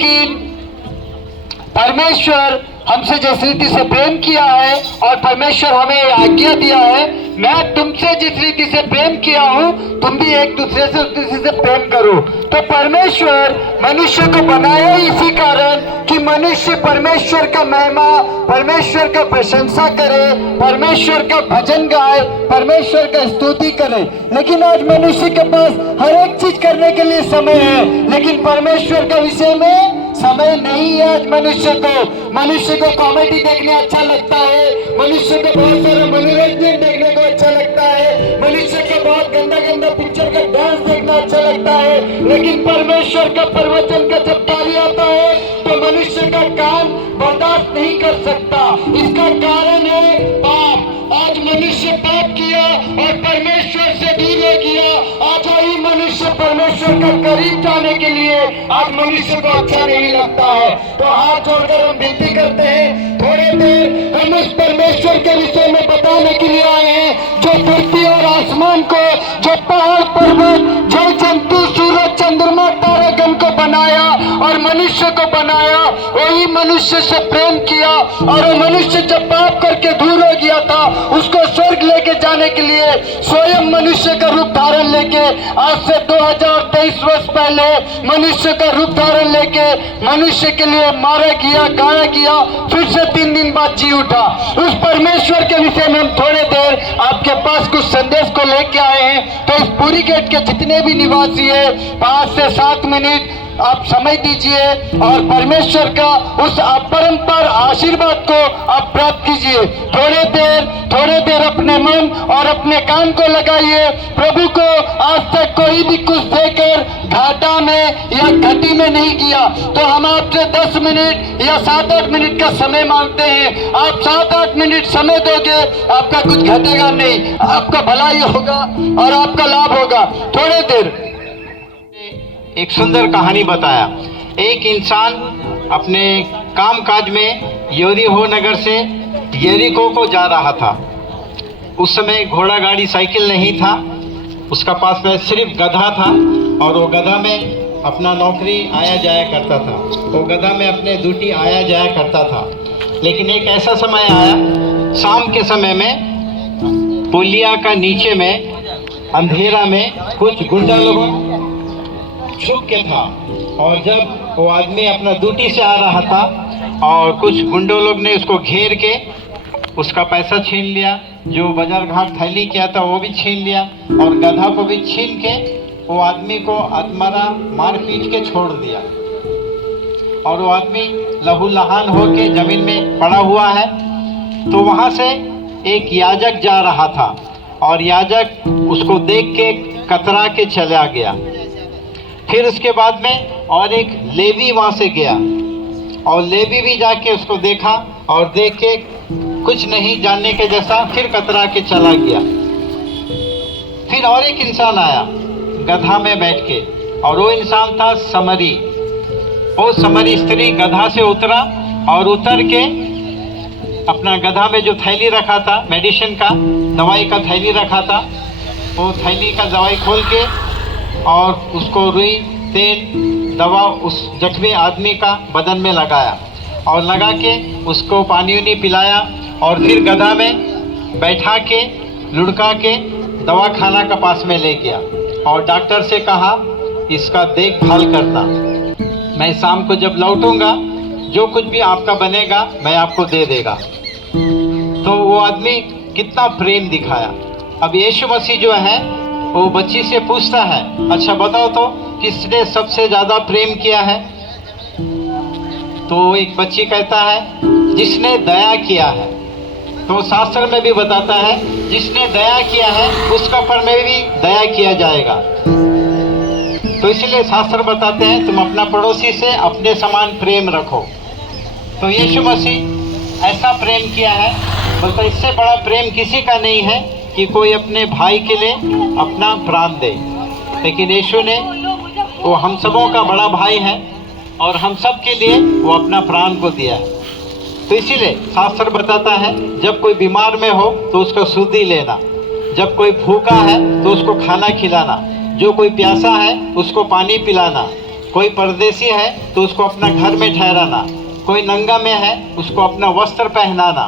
लेकिन परमेश्वर हमसे जिस रीति से प्रेम किया है और परमेश्वर हमें आज्ञा दिया है, मैं तुमसे जिस रीति से प्रेम किया हूं तुम भी एक दूसरे से उस रीति से प्रेम करो। तो परमेश्वर मनुष्य को बनाया इसी कारण कि मनुष्य परमेश्वर का महिमा, परमेश्वर का प्रशंसा करे, परमेश्वर का भजन गाए, परमेश्वर का स्तुति करे। लेकिन आज मनुष्य के पास हर एक चीज करने के लिए समय है, लेकिन परमेश्वर के विषय में समय नहीं है। आज मनुष्य को कॉमेडी देखने अच्छा लगता है, मनुष्य को बहुत सारा मनोरंजन देखने को अच्छा लगता है, मनुष्य को बहुत गंदा गंदा पिक्चर का डांस देखना अच्छा लगता है। लेकिन परमेश्वर का प्रवचन का जब पारी आता है तो मनुष्य का कान बर्दाश्त नहीं कर सकता। इसका कारण है पाप। आज मनुष्य पाप किया और परमेश्वर से दूर हो गया। आज वही मनुष्य परमेश्वर का करीब जाने के लिए आज मनुष्य को अच्छा नहीं लगता है। तो हाथ जोड़कर हम विनती करते हैं, थोड़े देर हम उस परमेश्वर के विषय में बताने के लिए आए हैं जो पृथ्वी और आसमान को, जो पहाड़ पर्वत, जल जंतु, सूरज, चंद्रमा, तारागण को बनाया और मनुष्य को बनाया। वही मनुष्य से प्रेम किया और वो मनुष्य जब पाप करके दूर हो गया था, उसको स्वर्ग लेके जाने के लिए स्वयं मनुष्य का रूप धारण लेके आज से 2023 वर्ष पहले मनुष्य का रूप धारण लेके मनुष्य के लिए मारा गया, गाया गया, फिर से 3 दिन बाद जी उठा। उस परमेश्वर के विषय में हम थोड़े देर आपके पास कुछ संदेश को लेके आए हैं। तो इस पूरी गेट के जितने भी निवासी है 5 से 7 मिनट आप समय दीजिए और परमेश्वर का उस अपरंपार आशीर्वाद को आप प्राप्त कीजिए। थोड़े देर अपने मन और अपने कान को लगाइए। प्रभु को आज तक कोई भी कुछ देकर घाटा में या घटी में नहीं किया। तो हम आपसे 10 मिनट या 7-8 मिनट का समय मांगते हैं। आप 7-8 मिनट समय दोगे, आपका कुछ घटेगा नहीं, आपका भलाई होगा और आपका लाभ होगा। थोड़े देर एक सुंदर कहानी बताया। एक इंसान अपने काम काज में यरीहो नगर से यरीको को जा रहा था। उस समय घोड़ा गाड़ी साइकिल नहीं था, उसका पास में सिर्फ गधा था और वो गधा में अपना नौकरी आया जाया करता था। वो गधा में अपने ड्यूटी आया जाया करता था। लेकिन एक ऐसा समय आया, शाम के समय में पुलिया का नीचे में अंधेरा में कुछ गुंडा लोगों छुप के था और जब वो आदमी अपना ड्यूटी से आ रहा था और कुछ गुंडों लोग ने उसको घेर के उसका पैसा छीन लिया, जो बाजार घाट थैली किया था वो भी छीन लिया और गधा को भी छीन के वो आदमी को आत्मारा मार पीट के छोड़ दिया। और वो आदमी लहूलुहान होके जमीन में पड़ा हुआ है। तो वहाँ से एक याजक जा रहा था और याजक उसको देख के कतरा के चला गया। फिर उसके बाद में और एक लेवी वहाँ से गया और लेवी भी जाके उसको देखा और देख के कुछ नहीं जानने के जैसा फिर कतरा के चला गया। फिर और एक इंसान आया गधा में बैठ के और वो इंसान था समरी। वो समरी स्त्री गधा से उतरा और उतर के अपना गधा में जो थैली रखा था, मेडिसिन का, दवाई का थैली रखा था, वो थैली का दवाई खोल के और उसको रुई, तेल, दवा उस जख्मी आदमी का बदन में लगाया और लगा के उसको पानी उनी पिलाया और फिर गधा में बैठा के लुढ़का के दवा खाना का पास में ले गया और डॉक्टर से कहा इसका देखभाल करना, मैं शाम को जब लौटूंगा जो कुछ भी आपका बनेगा मैं आपको दे देगा। तो वो आदमी कितना प्रेम दिखाया। अब यीशु मसीह जो है वो बच्ची से पूछता है, अच्छा बताओ तो किसने सबसे ज़्यादा प्रेम किया है? तो एक बच्ची कहता है जिसने दया किया है। तो शास्त्र में भी बताता है जिसने दया किया है उसका पर में भी दया किया जाएगा। तो इसलिए शास्त्र बताते हैं तुम अपना पड़ोसी से अपने समान प्रेम रखो। तो यीशु मसीह ऐसा प्रेम किया है, बोलता इससे बड़ा प्रेम किसी का नहीं है कि कोई अपने भाई के लिए अपना प्राण दे। लेकिन यीशु ने, वो हम सबों का बड़ा भाई है और हम सब के लिए वो अपना प्राण को दिया है। तो इसीलिए शास्त्र बताता है जब कोई बीमार में हो तो उसका सुधि लेना, जब कोई भूखा है तो उसको खाना खिलाना, जो कोई प्यासा है उसको पानी पिलाना, कोई परदेसी है तो उसको अपना घर में ठहराना, कोई नंगा में है उसको अपना वस्त्र पहनाना।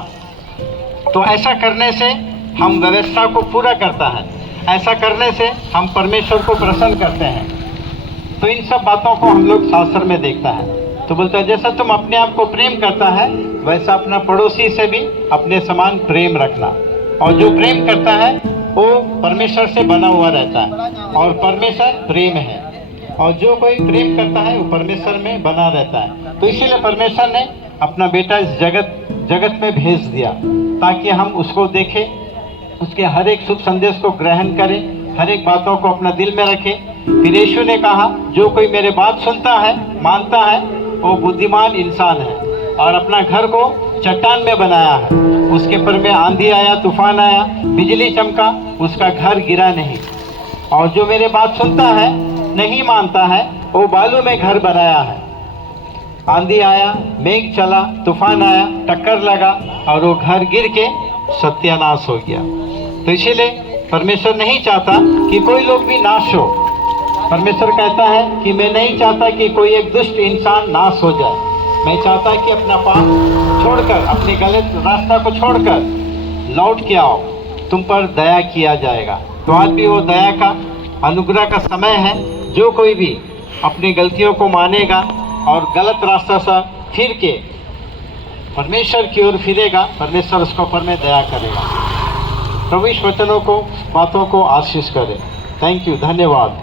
तो ऐसा करने से हम व्यवस्था को पूरा करता है, ऐसा करने से हम परमेश्वर को प्रसन्न करते हैं। तो इन सब बातों को हम लोग शास्त्र में देखता है। तो बोलता है जैसा तुम अपने आप को प्रेम करता है वैसा अपना पड़ोसी से भी अपने समान प्रेम रखना। और जो प्रेम करता है वो परमेश्वर से बना हुआ रहता है और परमेश्वर प्रेम है, और जो कोई प्रेम करता है वो परमेश्वर में बना रहता है। तो इसीलिए परमेश्वर ने अपना बेटा इस जगत में भेज दिया ताकि हम उसको देखें, उसके हर एक शुभ संदेश को ग्रहण करें, हर एक बातों को अपना दिल में रखें। फिर यीशु ने कहा जो कोई मेरे बात सुनता है, मानता है, वो बुद्धिमान इंसान है और अपना घर को चट्टान में बनाया है। उसके पर में आंधी आया, तूफान आया, बिजली चमका, उसका घर गिरा नहीं। और जो मेरे बात सुनता है, नहीं मानता है, वो बालू में घर बनाया है। आंधी आया, मेघ चला, तूफान आया, टक्कर लगा और वो घर गिर के सत्यानाश हो गया। तो इसीलिए परमेश्वर नहीं चाहता कि कोई लोग भी नाश हो। परमेश्वर कहता है कि मैं नहीं चाहता कि कोई एक दुष्ट इंसान नाश हो जाए। मैं चाहता कि अपना पाप छोड़कर, अपने गलत रास्ता को छोड़कर लौट के आओ, तुम पर दया किया जाएगा। तो आज भी वो दया का, अनुग्रह का समय है। जो कोई भी अपनी गलतियों को मानेगा और गलत रास्ता से फिर के परमेश्वर की ओर फिरेगा, परमेश्वर उसके ऊपर में दया करेगा। प्रभु इस वचनों को, बातों को आशीष करे। थैंक यू, धन्यवाद।